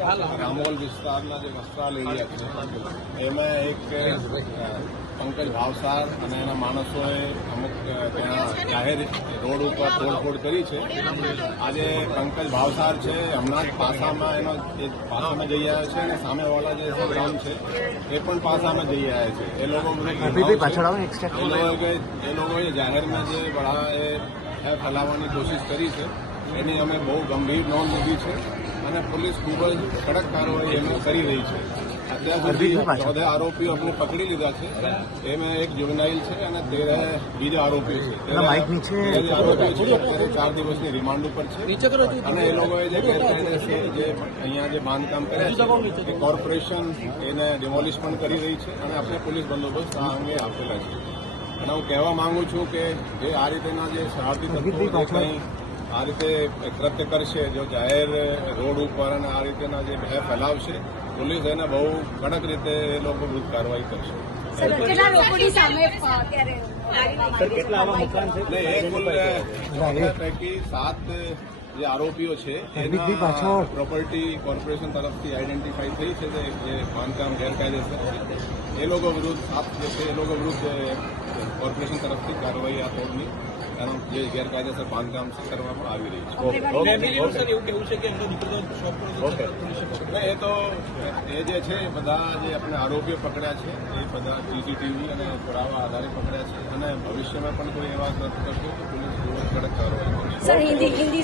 રામોલ વિસ્તારના જે વસ્ત્રાલ એરિયા છે એમાં એક પંકજ ભાવસાર અને એના માણસોએ અમુક ત્યાં જાહેર રોડ ઉપર તોડફોડ કરી છે. આજે પંકજ ભાવસાર છે હમણાં જ પાસામાં એનો પાસામાં જઈ આવ્યા છે અને સામેવાળા જે ગામ છે એ પણ પાસામાં જઈ આવ્યા છે. એ લોકોએ જાહેરમાં જે બળા એ ફેલાવવાની કોશિશ કરી છે એની અમે બહુ ગંભીર નોંધ લીધી છે અને પોલીસ ખૂબ જ કડક કાર્યવાહી એમાં કરી રહી છે. અત્યાર સુધી 14 આરોપીઓ આપણે પકડી લીધા છે. એમાં એક જુવેનાઇલ છે અને 13 બીજા આરોપીઓ છે. 13 આરોપીઓ છે અત્યારે 4 દિવસની રિમાન્ડ ઉપર છે અને એ લોકોએ જે ગેરકાયદેસર જે અહીંયા જે બાંધકામ કર્યા છે એ કોર્પોરેશન એને ડિમોલિશ પણ કરી રહી છે અને આપણે પોલીસ બંદોબસ્ત આ અંગે આપેલા છે. અને હું કહેવા માંગુ છું કે જે આ રીતેના જે શરારતી તત્વો કંઈ આ રીતે કૃત્ય કરશે, જો જાહેર રોડ ઉપર અને આ રીતેના જે ભય ફેલાવશે, પોલીસ એને બહુ કડક રીતે એ લોકો વિરુદ્ધ કાર્યવાહી કરશે. પૈકી 7 જે આરોપીઓ છે એના પ્રોપર્ટી કોર્પોરેશન તરફથી આઈડેન્ટિફાઈ થઈ છે જે બાંધકામ ગેરકાયદેસર છે. એ લોકો વિરુદ્ધ 7 જે છે એ લોકો વિરુદ્ધ કોર્પોરેશન તરફથી કાર્યવાહી આ તોડની કારણ જે ગેરકાયદેસર બાંધકામ કરવામાં આવી રહી છે. એ તો એ જે છે બધા જે આપણે આરોપીઓ પકડ્યા છે એ બધા સીસીટીવી અને પુરાવા આધારે પકડ્યા છે અને ભવિષ્યમાં પણ કોઈ એવા કરશે તો પોલીસ કડક કાર્યવાહી કરશે.